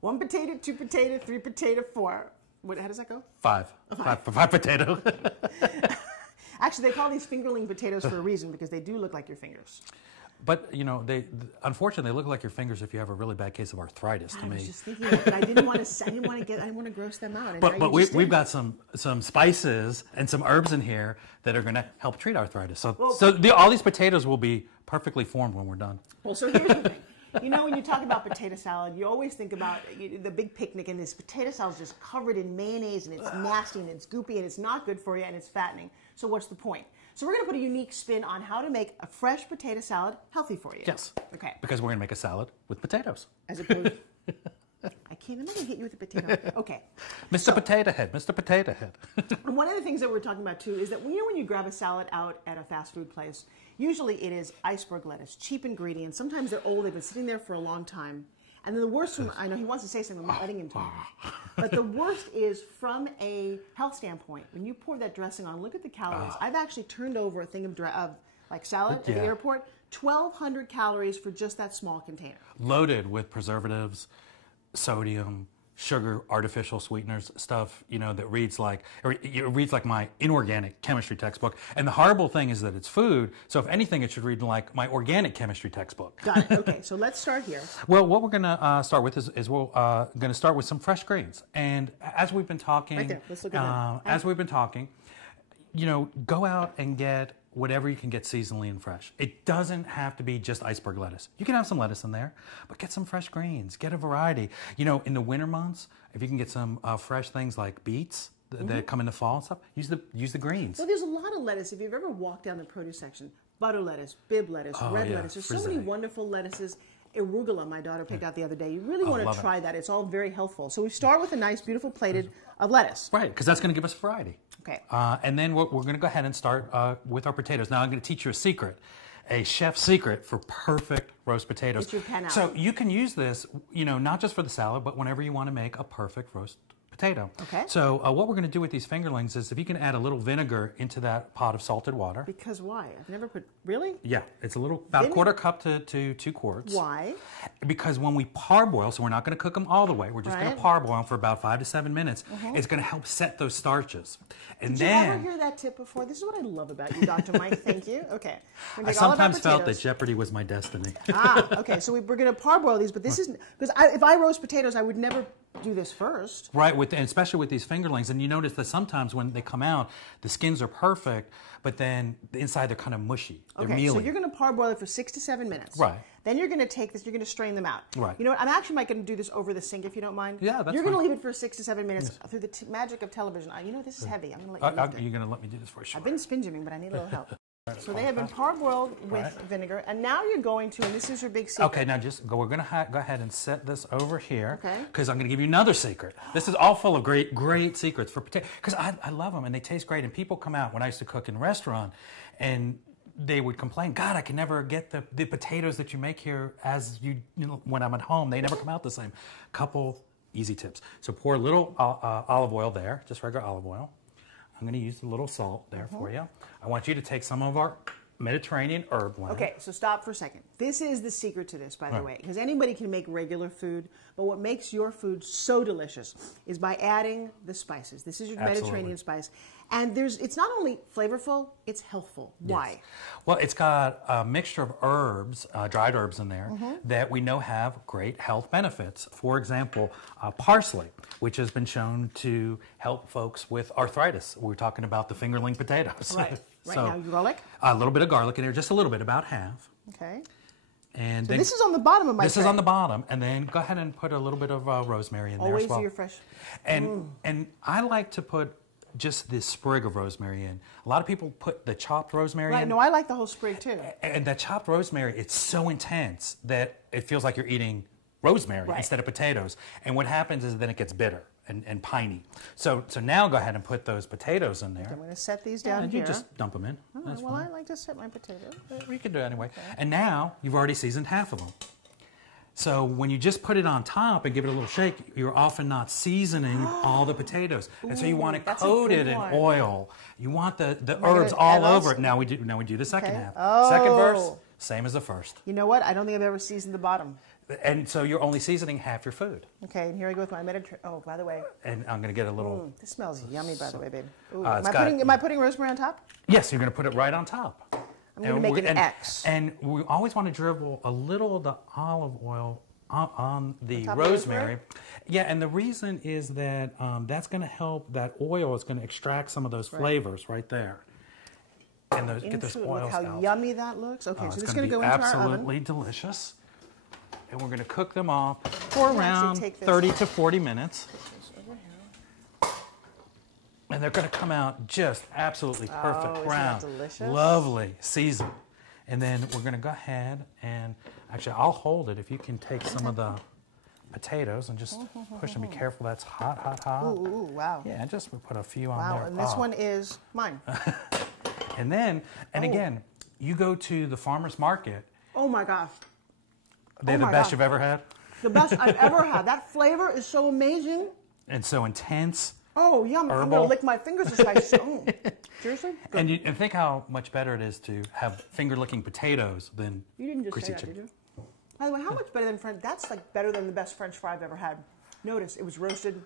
1 potato, 2 potato, 3 potato, 4. How does that go? 5. 5 potato. Actually, they call these fingerling potatoes for a reason because they do look like your fingers. But, you know, unfortunately, they look like your fingers if you have a really bad case of arthritis, to me. I was just thinking that, but I didn't want to gross them out. But we've got some spices and some herbs in here that are going to help treat arthritis. So, all these potatoes will be perfectly formed when we're done. Well, so here's the thing. You know, when you talk about potato salad, you always think about the big picnic, and this potato salad is just covered in mayonnaise, and it's nasty, and it's goopy, and it's not good for you, and it's fattening. So what's the point? So we're going to put a unique spin on how to make a fresh potato salad healthy for you. Yes. Okay. Because we're going to make a salad with potatoes. As opposed... I'm not going to hit you with a potato. Okay. Mr. Potato Head, Mr. Potato Head. One of the things that we're talking about, too, is that when you grab a salad out at a fast food place, usually it is iceberg lettuce, cheap ingredients. Sometimes they're old. They've been sitting there for a long time. And then the worst one, I know he wants to say something, I'm not letting him talk. But the worst is from a health standpoint. When you pour that dressing on, look at the calories. I've actually turned over a thing of like salad at the airport, 1,200 calories for just that small container. Loaded with preservatives, sodium, sugar, artificial sweeteners, stuff, you know, that reads like my inorganic chemistry textbook. And the horrible thing is that it's food, so if anything, it should read like my organic chemistry textbook. Got it. Okay, so let's start here. Well, what we're going to start with is we're going to start with some fresh greens. And as we've been talking, right there. Let's look at that. As we've been talking, you know, go out and get whatever you can get seasonally and fresh. It doesn't have to be just iceberg lettuce. You can have some lettuce in there, but get some fresh greens, get a variety. You know, in the winter months, if you can get some fresh things like beets that come in the fall and stuff, use the greens. Well, there's a lot of lettuce. If you've ever walked down the produce section, butter lettuce, bib lettuce, red lettuce, there's so many wonderful lettuces. Arugula, my daughter picked out the other day. You really want to try that. It's all very healthful. So we start with a nice, beautiful plated of lettuce. Right, because that's going to give us variety. Okay. And then we're going to go ahead and start with our potatoes. Now I'm going to teach you a secret, a chef's secret for perfect roast potatoes. Get your pen out. So you can use this, you know, not just for the salad, but whenever you want to make a perfect roast potato. Okay. So what we're going to do with these fingerlings is if you can add a little vinegar into that pot of salted water. Because why? I've never put, really? Yeah, it's about a quarter cup to 2 quarts. Why? Because when we parboil, so we're not going to cook them all the way, we're just going to parboil them for about 5 to 7 minutes. It's going to help set those starches. And Did you ever hear that tip before? This is what I love about you, Dr. Mike. Thank you. Okay. I sometimes felt that Jeopardy was my destiny. Okay. So we're going to parboil these, but this isn't, because if I roast potatoes, I would never do this first. Right, and especially with these fingerlings. And you notice that sometimes when they come out, the skins are perfect, but then the inside they're kind of mushy. They're mealy. So you're going to parboil it for 6 to 7 minutes. Right. Then you're going to take this, you're going to strain them out. Right. You know what, I'm actually going to do this over the sink if you don't mind. Yeah, that's You're going to fine. leave it for 6 to 7 minutes through the magic of television. You know, this is heavy. I'm going to let you lift it. You're going to let me do this for you. I've been spin jimming, but I need a little help. So they have been parboiled with vinegar, and now you're going to, and this is your big secret. Okay, now we're going to go ahead and set this over here. Okay. Because I'm going to give you another secret. This is all full of great secrets for potatoes. Because I love them, and they taste great. And people come out when I used to cook in a restaurant, and they would complain, God, I can never get the potatoes that you make here as you know, when I'm at home. They never come out the same. Couple easy tips. So pour a little olive oil there, just regular olive oil. I'm going to use a little salt there for you. I want you to take some of our Mediterranean herb blend. Okay, so stop for a second. This is the secret to this, by the way, because anybody can make regular food, but what makes your food so delicious is by adding the spices. This is your Mediterranean spice. And it's not only flavorful, it's healthful. Why? Yes. Well, it's got a mixture of herbs, dried herbs in there, that we know have great health benefits. For example, parsley, which has been shown to help folks with arthritis. We're talking about the fingerling potatoes. Right. So, now, garlic? A little bit of garlic in there, just a little bit, about half. Okay. And so then, this is on the bottom of my This is on the bottom. And then go ahead and put a little bit of rosemary in there as well. Always your fresh. And I like to put just this sprig of rosemary in. A lot of people put the chopped rosemary in. Right, no, I like the whole sprig too. And that chopped rosemary, it's so intense that it feels like you're eating rosemary instead of potatoes. And what happens is then it gets bitter and piney. So now go ahead and put those potatoes in there. I'm going to set these down here. You just dump them in. Right, well, I like to set my potatoes. We can do it anyway. Okay. And now you've already seasoned half of them. So when you just put it on top and give it a little shake, you're often not seasoning all the potatoes. And so you want it coated in oil. You want the herbs all over it. Now we do the second half. Oh. Second verse, same as the first. You know what? I don't think I've ever seasoned the bottom. And so you're only seasoning half your food. Okay, and here I go with my Mediterranean. Oh, by the way. And I'm going to get a little... This smells yummy, by the way, babe. Ooh, it's am I putting rosemary on top? Yes, you're going to put it right on top. I'm going to make an X. And we always want to dribble a little of the olive oil on the rosemary. Yeah, and the reason is that that's going to help, that oil is going to extract some of those flavors right there. And get those oils Look how out. Yummy that looks. Okay, so this is going to go into our oven. absolutely delicious. And we're going to cook them off for around 30 to 40 minutes. And they're going to come out just absolutely perfect brown. Isn't that delicious? Lovely, seasoned. And then we're going to go ahead and, actually, I'll hold it if you can take some of the potatoes and just push them. Be careful, that's hot, hot, hot. Ooh, wow. Yeah, just we put a few on there. Wow, and this one is mine. And then, again, you go to the farmer's market. Oh my gosh. They're the best you've ever had? The best I've ever had. That flavor is so amazing. And so intense. Oh, yum. Herbal. I'm going to lick my fingers as I seriously? Good. And think how much better it is to have finger-licking potatoes than You didn't just greasy say that, chicken. did you? By the way, how much better than French? That's like better than the best French fry I've ever had. Notice, it was roasted.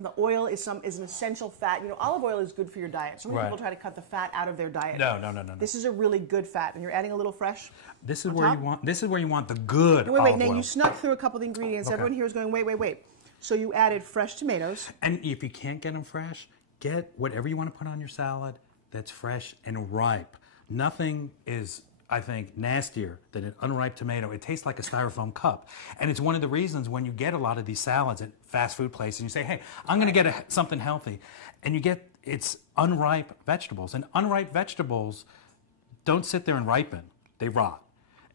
The oil is an essential fat. You know, olive oil is good for your diet. So many people try to cut the fat out of their diet. No. This is a really good fat, and you're adding a little fresh. This is where you want. This is where you want the good olive oil. Now you snuck through a couple of the ingredients. Okay. Everyone here is going, wait. So you added fresh tomatoes. And if you can't get them fresh, get whatever you want to put on your salad that's fresh and ripe. Nothing is, I think, nastier than an unripe tomato. It tastes like a styrofoam cup. And it's one of the reasons when you get a lot of these salads at fast food places and you say, hey, I'm going to get something healthy. And you get, it's unripe vegetables. And unripe vegetables don't sit there and ripen. They rot.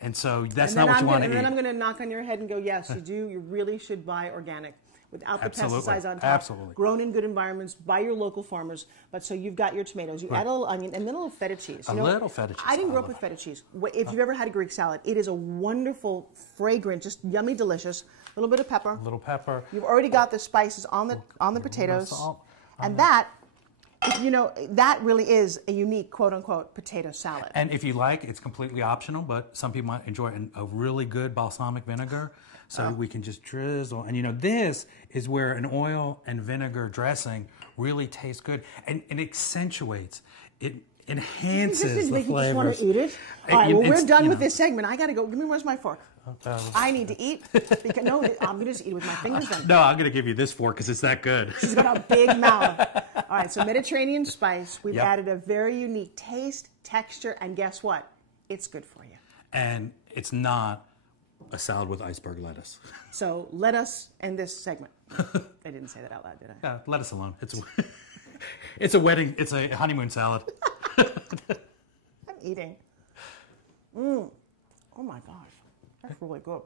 And so that's not what you want to eat. And then I'm going to knock on your head and go, yes, you do. You really should buy organic. Without the pesticides on top. Absolutely. Grown in good environments by your local farmers. But so you've got your tomatoes. You add a little onion and then a little feta cheese. A little feta cheese. I didn't grow up with feta cheese. If you've ever had a Greek salad, it is a wonderful, fragrant, just yummy, delicious. A little bit of pepper. A little pepper. You've already got the spices on the potatoes. And that, you know, that really is a unique, quote unquote, potato salad. And if you like, it's completely optional, but some people might enjoy a really good balsamic vinegar. So we can just drizzle. And you know, this is where an oil and vinegar dressing really tastes good. And it accentuates, it enhances the flavors. You just want to eat it? All right, well, we're done with this segment. I got to go. Where's my fork? I need to eat. Because, no, I'm going to just eat it with my fingers then. No, I'm going to give you this fork because it's that good. She's got a big mouth. All right, so Mediterranean spice. We've added a very unique taste, texture, and guess what? It's good for you. And it's not a salad with iceberg lettuce. So let us end this segment. I didn't say that out loud, did I? Yeah, let us alone. It's a wedding. It's a honeymoon salad. I'm eating. Oh my gosh, that's really good.